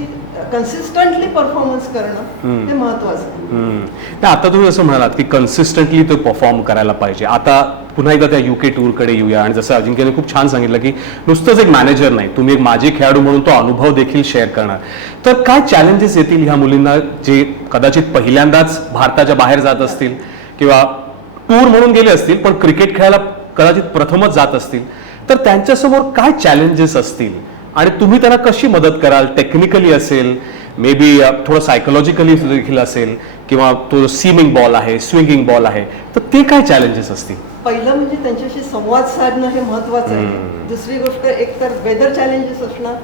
कन्सिस्टंटली परफॉर्मन्स करणं हे महत्वाचं आहे. आता तुम्ही असं म्हणालात की कन्सिस्टंटली तो परफॉर्म करायला पाहिजे. आता पुन्हा एकदा त्या UK टूरकडे येऊया. आणि जसं अजिंक्यने खूप छान सांगितलं की नुसतंच एक मॅनेजर नाही, तुम्ही एक माजी खेळाडू म्हणून तो अनुभव देखील शेअर करणार. तर काय चॅलेंजेस येतील ह्या मुलींना जे कदाचित पहिल्यांदाच भारताच्या बाहेर जात असतील किंवा टूर म्हणून गेले असतील पण क्रिकेट खेळायला कदाचित प्रथमच जात असतील, तर त्यांच्यासमोर काय चॅलेंजेस असतील आणि तुम्ही त्यांना कशी मदत कराल? टेक्निकली असेल, मे बी थोडं सायकोलॉजिकली देखील असेल, किंवा तो सीमिंग बॉल आहे, स्विंगिंग बॉल आहे, तर ते काय चॅलेंजेस असतील? पहिलं म्हणजे त्यांच्याशी संवाद साधणं हे महत्वाचं आहे. दुसरी गोष्ट एक तर वेदर चॅलेंजेस असणार,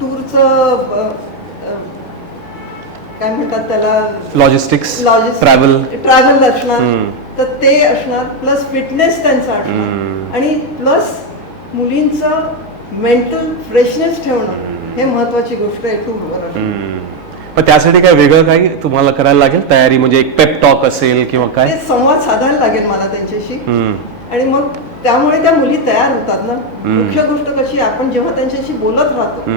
टूरचं काय म्हणतात त्याला, लॉजिस्टिक्स, ट्रॅव्हल असणार, तर ते असणार. प्लस फिटनेस त्यांचा असणार, आणि प्लस मुलींचं मेंटल फ्रेशनेस ठेवणं हे महत्वाची गोष्ट आहे टूरवर. पण त्यासाठी काय वेगळं काही तुम्हाला करायला लागेल तयारी? म्हणजे एक पेप टॉक असेल किंवा काय? ते संवाद साधायला लागेल मला त्यांच्याशी, आणि मग त्यामुळे त्या मुली तयार होतात ना. मुख्य गोष्ट कशी, आपण जेव्हा त्यांच्याशी बोलत राहतो,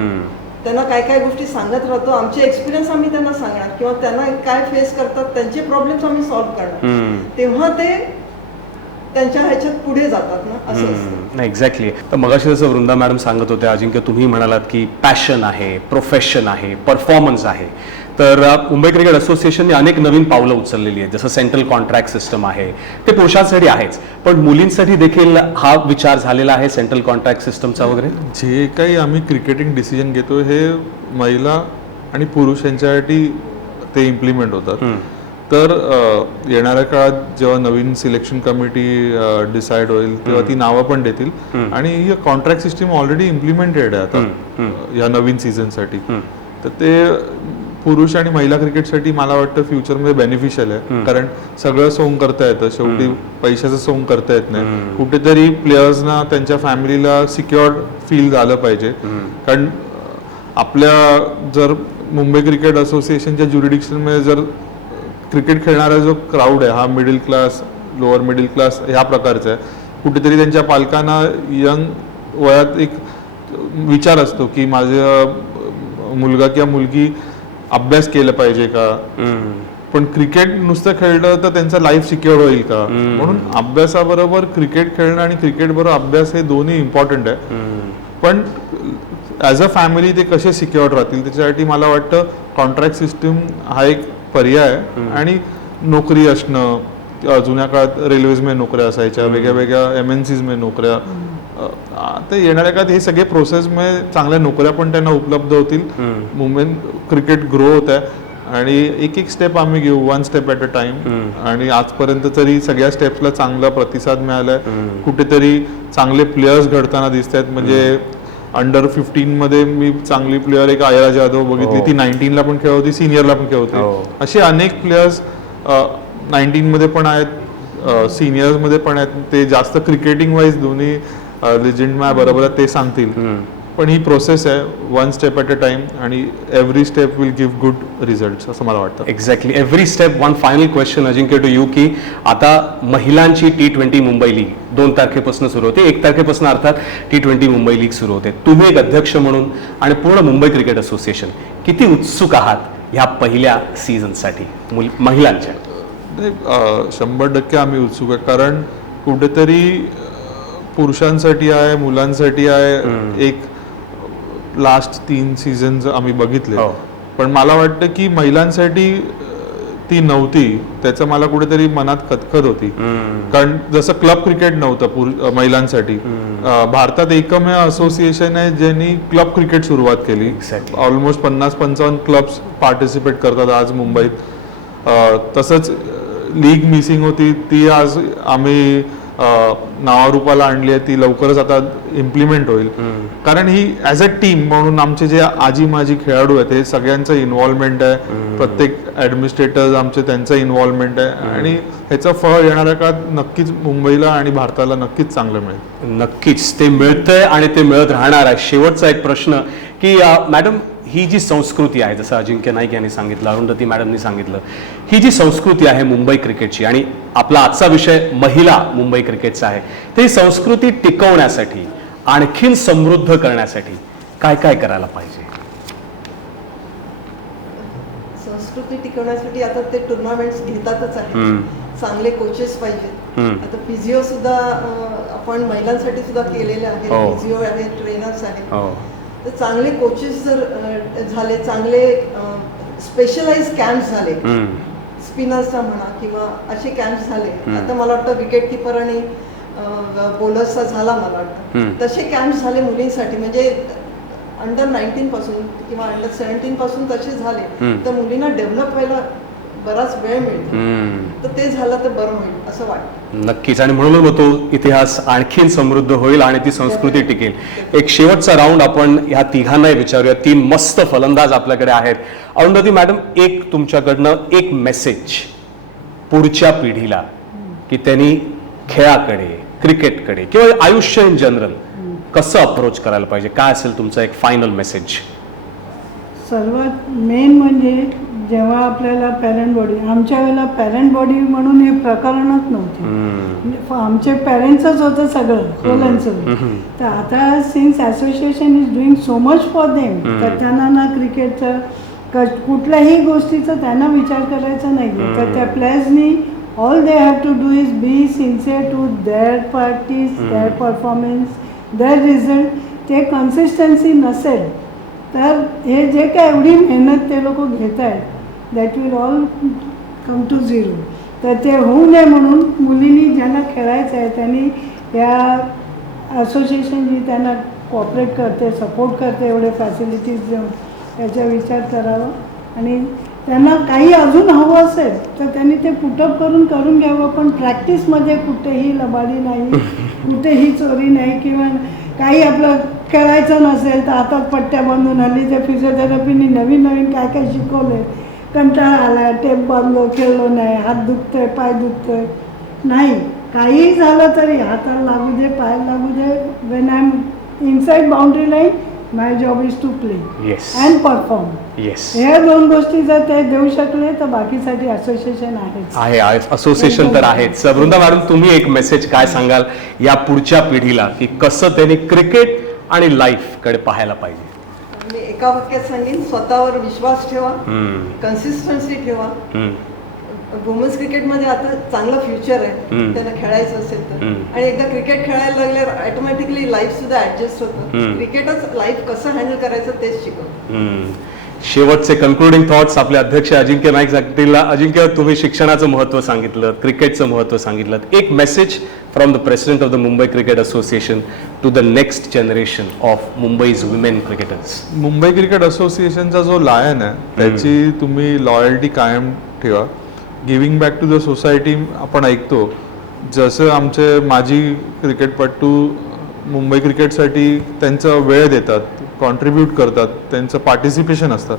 त्यांना काय काय गोष्टी सांगत राहतो, आमचे एक्सपिरियन्स आम्ही त्यांना सांगणार किंवा त्यांना काय फेस करतात, त्यांचे प्रॉब्लेम्स आम्ही सॉल्व्ह करणार, तेव्हा ते त्यांच्या ह्याच्यात पुढे जातात ना, असं असतं. नाही, एक्झॅक्टली. तर मगाशी जसं वृंदा मॅडम सांगत होत्या, अजिंक्य तुम्ही म्हणालात की पॅशन आहे, प्रोफेशन आहे, परफॉर्मन्स आहे. तर मुंबई क्रिकेट असोसिएशनने अनेक नवीन पावलं उचललेली आहेत. जसं सेंट्रल कॉन्ट्रॅक्ट सिस्टम आहे, ते पुरुषांसाठी आहेच, पण मुलींसाठी देखील हा विचार झालेला आहे सेंट्रल कॉन्ट्रॅक्ट सिस्टमचा वगैरे? जे काही आम्ही क्रिकेटिंग डिसिजन घेतो हे महिला आणि पुरुष यांच्यासाठी ते इम्प्लिमेंट होतात. तर येणाऱ्या काळात जेव्हा नवीन सिलेक्शन कमिटी डिसाईड होईल तेव्हा ती नावं पण देतील, आणि ही कॉन्ट्रॅक्ट सिस्टीम ऑलरेडी इम्प्लिमेंटेड आहे आता या नवीन सीझनसाठी. तर ते पुरुष आणि महिला क्रिकेटसाठी मला वाटतं फ्युचरमध्ये बेनिफिशियल आहे, कारण सगळं सोंग करता येतं. शेवटी पैशाचं सोंग करता येत नाही. कुठेतरी प्लेयर्सना त्यांच्या फॅमिलीला सिक्युअर्ड फील झालं पाहिजे, कारण आपल्या जर मुंबई क्रिकेट असोसिएशनच्या ज्युरिडिक्शनमध्ये जर क्रिकेट खेळणारा जो क्राऊड आहे हा middle class, lower middle class ह्या प्रकारचा आहे. कुठेतरी त्यांच्या पालकांना यंग वयात एक विचार असतो की माझा मुलगा किंवा मुलगी अभ्यास केला पाहिजे का, पण क्रिकेट नुसतं खेळलं तर त्यांचं लाईफ सिक्युअर होईल का, म्हणून अभ्यासाबरोबर क्रिकेट खेळणं आणि क्रिकेट बरोबर अभ्यास हे दोन्ही इम्पॉर्टंट आहे. पण ॲज अ फॅमिली ते कसे सिक्युअर राहतील त्याच्यासाठी मला वाटतं कॉन्ट्रॅक्ट सिस्टीम हा एक पर्याय आहे. आणि नोकरी असणं, जुन्या काळात रेल्वेजमध्ये नोकऱ्या असायच्या, वेगळ्या वेगळ्या MNCs मध्ये नोकऱ्या, आता येणाऱ्या काळात हे सगळे प्रोसेसमध्ये चांगल्या नोकऱ्या पण त्यांना उपलब्ध होतील. वुमेन क्रिकेट ग्रो होत आहे आणि एक एक स्टेप आम्ही घेऊ, 1 स्टेप ॲट अ टाइम. आणि आजपर्यंत तरी सगळ्या स्टेप्सला चांगला प्रतिसाद मिळालाय. कुठेतरी चांगले प्लेयर्स घडताना दिसत आहेत. म्हणजे अंडर 15 मध्ये मी चांगली प्लेअर एक आयरा जाधव बघितली, ती 19ला पण खेळत होती, सिनियरला पण खेळत होती. असे अनेक प्लेयर्स 19 मध्ये पण आहेत, सिनियर्स मध्ये पण आहेत. ते जास्त क्रिकेटिंग वाईज दोन्ही लेजेंड माझ्या बरोबर ते सांगतील. पण ही प्रोसेस आहे, 1 step at a time, and every step will give good result असं मला वाटतं. Exactly, every step. One final question Ajinkya to you, की आता महिलांची T20 मुंबई लीग 2 तारखेपासून सुरू होते, 1 तारखेपासून अर्थात T20 मुंबई लीग सुरू होते. तुम्ही एक अध्यक्ष म्हणून आणि पूर्ण मुंबई क्रिकेट असोसिएशन किती उत्सुक आहात ह्या पहिल्या सीझनसाठी महिलांच्या? 100% आम्ही उत्सुक आहे. कारण कुठेतरी पुरुषांसाठी आहे, मुलांसाठी आहे, एक लास्ट 3 सीझन्स आम्ही बघितले. पण मला वाटतं की महिलांसाठी ती नव्हती, त्याचं मला कुठेतरी मनात खतखत होती. कारण जसं क्लब क्रिकेट नव्हतं महिलांसाठी, भारतात एकमेव असोसिएशन आहे ज्यांनी क्लब क्रिकेट सुरुवात केली. ऑलमोस्ट 50-55 क्लब्स पार्टिसिपेट करतात आज मुंबईत. तसंच लीग मिसिंग होती, ती आज आम्ही नावारूपाला आणली आहे, ती लवकरच आता इम्प्लिमेंट होईल. कारण ही ॲज अ टीम म्हणून आमचे जे आजी माजी खेळाडू आहेत हे सगळ्यांचं इन्व्हॉल्वमेंट आहे. प्रत्येक ॲडमिनिस्ट्रेटर्स आमचे त्यांचं इन्व्हॉल्वमेंट आहे. आणि ह्याचं फळ येणाऱ्या काळात नक्कीच मुंबईला आणि भारताला नक्कीच चांगलं मिळेल. नक्कीच ते मिळतंय आणि ते मिळत राहणार आहे. शेवटचा एक प्रश्न की मॅडम, ही जी संस्कृती आहे, जसं अजिंक्य नाईक यांनी सांगितलं, अरुंधती मॅडमनी सांगितलं, ही जी संस्कृती आहे मुंबई क्रिकेटची, आणि आपला आजचा विषय महिला मुंबई क्रिकेटचा आहे, तर ही संस्कृती टिकवण्यासाठी, आणखीन समृद्ध करण्यासाठी काय काय करायला पाहिजे? संस्कृती टिकवण्यासाठी आता ते टुर्नामेंट्स घेतातच आहे. चांगले कोचेस पाहिजेत. आता फिजिओ सुद्धा आपण महिलांसाठी सुद्धा केलेले आहेत. फिजिओ आहेत, ट्रेनर्स आहेत. तर चांगले कोचेस जर झाले, चांगले स्पेशलाइज कॅम्प्स झाले, स्पिनर्सचा म्हणा किंवा असे कॅम्प्स झाले. आता मला वाटतं विकेट किपर आणि बॉलर्सचा झाला, मला वाटतं तसे कॅम्प्स झाले मुलींसाठी. म्हणजे अंडर 19 पासून किंवा अंडर 17 पासून तसे झाले तर मुलींना डेव्हलप व्हायला बराच वेळ मिळतो. तर ते झालं तर बरं होईल असं वाटतं. नक्कीच, आणि म्हणून तो इतिहास आणखीन समृद्ध होईल आणि ती संस्कृती टिकेल. एक शेवटचा राऊंड आपण ह्या तिघांनाही विचारूया. 3 मस्त फलंदाज आपल्याकडे आहेत. अरुंधती मॅडम, एक तुमच्याकडनं एक मेसेज पुढच्या पिढीला, की त्यांनी खेळाकडे, क्रिकेटकडे किंवा आयुष्य इन जनरल कसं अप्रोच करायला पाहिजे, काय असेल तुमचा एक फायनल मेसेज? सर्वात मेन म्हणजे जेव्हा आपल्याला पॅरेंट बॉडी, आमच्या वेळेला पॅरेंट बॉडी म्हणून हे प्रकरणच नव्हते. आमचे पॅरेंट्सच होतं सगळं, होल. तर आता since association is doing so much for them, तर त्यांना ना क्रिकेटचं कुठल्याही गोष्टीचा त्यांना विचार करायचा नाही. तर त्या प्लेयर्सनी all they have to do is be sincere to their practice, their performance, their result. ते कन्सिस्टन्सी नसेल तर हे जे काय एवढी मेहनत ते लोक घेत आहेत, that will all come to zero. तर ते होऊ नये म्हणून मुलींनी ज्यांना खेळायचं आहे त्यांनी या असोसिएशन जी त्यांना कॉपरेट करते, सपोर्ट करते, एवढे फॅसिलिटीज देऊन त्याचा विचार करावा. आणि त्यांना काही अजून हवं असेल तर त्यांनी ते पुटअप करून घ्यावं. पण प्रॅक्टिसमध्ये कुठेही लबाडी नाही, कुठेही चोरी नाही, किंवा काही आपलं खेळायचं नसेल तर आता पट्ट्या बांधून हल्ली त्या फिजिओथेरपीनी नवीन काय काय शिकवलं. कंटाळा आला, टेप बांधलो, खेळलो नाही, हात दुखतोय, पाय दुखतोय, नाही काहीही झालं तरी हाताला लागू दे, पायाला लागू दे. When I am inside boundary line, my job is to play and perform. ह्या 2 गोष्टी जर ते देऊ शकले तर बाकीसाठी असोसिएशन आहे. असोसिएशन तर आहेच. वृंदा मॅडम, तुम्ही एक मेसेज काय सांगाल या पुढच्या पिढीला, की कसं त्यांनी क्रिकेट आणि लाईफ कडे पाहायला पाहिजे? मी एका वाक्यात सांगेन, स्वतःवर विश्वास ठेवा, कन्सिस्टन्सी ठेवा, वुमन्स क्रिकेटमध्ये आता चांगलं फ्युचर आहे त्यांना खेळायचं असेल तर. आणि एकदा क्रिकेट खेळायला लागल्यावर ऑटोमॅटिकली लाईफ सुद्धा ऍडजस्ट होतं. क्रिकेटच लाईफ कसं हँडल करायचं तेच शिकवतं. शेवटचे कन्क्लुडिंग थॉट्स आपले अध्यक्ष अजिंक्य नाईक सांगतील. अजिंक्य, तुम्ही शिक्षणाचं महत्त्व सांगितलं, क्रिकेटचं महत्त्व सांगितलं. एक message from the president of the Mumbai cricket association to the next generation of Mumbai's women cricketers. Mumbai cricket असोसिएशनचा जो लायन आहे त्याची तुम्ही लॉयल्टी कायम ठेवा. Giving back to the society आपण ऐकतो, जसं आमचे माजी क्रिकेटपटू मुंबई क्रिकेटसाठी त्यांचा वेळ देतात, कॉन्ट्रीब्यूट करतात, त्यांचं पार्टिसिपेशन असतं,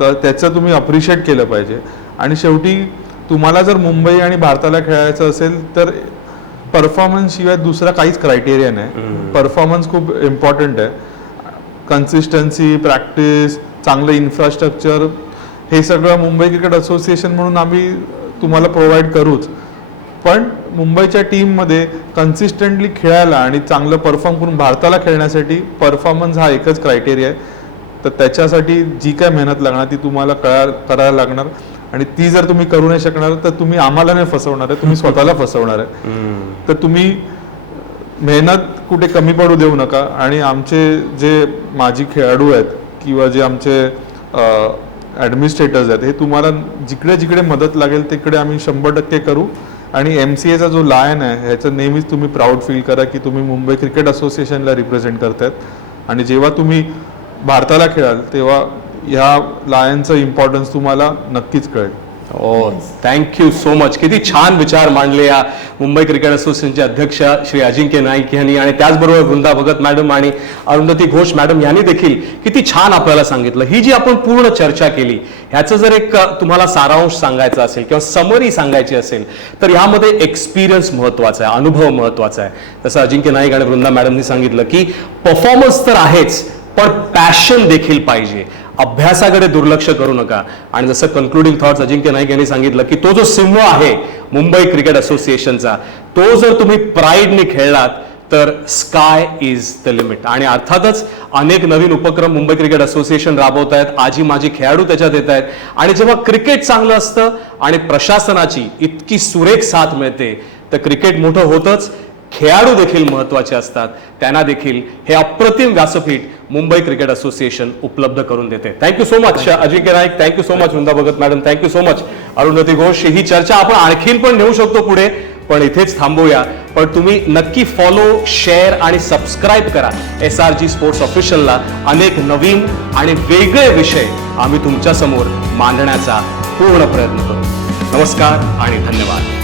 तर त्याचं तुम्ही अप्रिशिएट केलं पाहिजे. आणि शेवटी तुम्हाला जर मुंबई आणि भारताला खेळायचं असेल तर परफॉर्मन्स शिवाय दुसरा काहीच क्रायटेरिया नाही. परफॉर्मन्स खूप इम्पॉर्टंट आहे. कन्सिस्टन्सी, प्रॅक्टिस, चांगलं इन्फ्रास्ट्रक्चर, हे सगळं मुंबई क्रिकेट असोसिएशन म्हणून आम्ही तुम्हाला प्रोव्हाइड करूच. पण मुंबईच्या टीममध्ये कन्सिस्टंटली खेळायला आणि चांगलं परफॉर्म करून भारताला खेळण्यासाठी परफॉर्मन्स हा एकच क्रायटेरिया आहे. तर त्याच्यासाठी जी काय मेहनत लागणार ती तुम्हाला करायला लागणार. आणि ती जर तुम्ही करू नाही शकणार तर तुम्ही आम्हाला नाही फसवणार आहे, तुम्ही स्वतःला फसवणार आहे. तर तुम्ही मेहनत कुठे कमी पडू देऊ नका. आणि आमचे जे माजी खेळाडू आहेत किंवा जे आमचे ॲडमिनिस्ट्रेटर्स आहेत, हे तुम्हाला जिकडे जिकडे मदत लागेल तिकडे आम्ही 100% करू. आणि MCAचा जो लायन आहे ह्याचं नेहमीच तुम्ही प्राऊड फील करा की तुम्ही मुंबई क्रिकेट असोसिएशनला रिप्रेझेंट करतायत. आणि जेव्हा तुम्ही भारताला खेळाल तेव्हा ह्या लायनचं इम्पॉर्टन्स तुम्हाला नक्कीच कळेल. Thank you so much. किती छान विचार मांडले या मुंबई क्रिकेट असोसिएशनचे अध्यक्ष श्री अजिंक्य नाईक यांनी. आणि त्याचबरोबर वृंदा भगत मॅडम आणि अरुंधती घोष मॅडम यांनी देखील किती छान आपल्याला सांगितलं. ही जी आपण पूर्ण चर्चा केली ह्याचं जर एक तुम्हाला सारांश सांगायचा असेल किंवा समरी सांगायची असेल तर ह्यामध्ये एक्सपिरियन्स महत्वाचा आहे, अनुभव महत्वाचा आहे. जसं अजिंक्य नाईक आणि वृंदा मॅडमनी सांगितलं की परफॉर्मन्स तर आहेच पण पॅशन देखील पाहिजे. अभ्यासाकडे दुर्लक्ष करू नका. आणि जसं कन्क्लुडिंग थॉट्स अजिंक्य नाईक यांनी सांगितलं की तो जो सिंह आहे मुंबई क्रिकेट असोसिएशनचा, तो जर तुम्ही प्राईडने खेळलात तर स्काय इज द लिमिट. आणि अर्थातच अनेक नवीन उपक्रम मुंबई क्रिकेट असोसिएशन राबवत आहेत. आजी माझी खेळाडू त्याच्यात येत आहेत. आणि जेव्हा क्रिकेट चांगलं असतं आणि प्रशासनाची इतकी सुरेख साथ मिळते तर क्रिकेट मोठं होतच, खेळाडू देखील महत्वाचे असतात. त्यांना देखील हे अप्रतिम व्यासपीठ मुंबई क्रिकेट असोसिएशन उपलब्ध करून देते. Thank you so much Ajinkya Naik, thank you so much Vrinda Bhagat madam, thank you so much Arundhati Ghosh. ही चर्चा आपण आणखीन पण नेऊ शकतो पुढे, पण इथेच थांबूया. पण तुम्ही नक्की फॉलो, शेअर आणि सबस्क्राईब करा SRG स्पोर्ट्स ऑफिशियलला. अनेक नवीन आणि वेगळे विषय आम्ही तुमच्या समोर मांडण्याचा पूर्ण प्रयत्न करू. नमस्कार आणि धन्यवाद.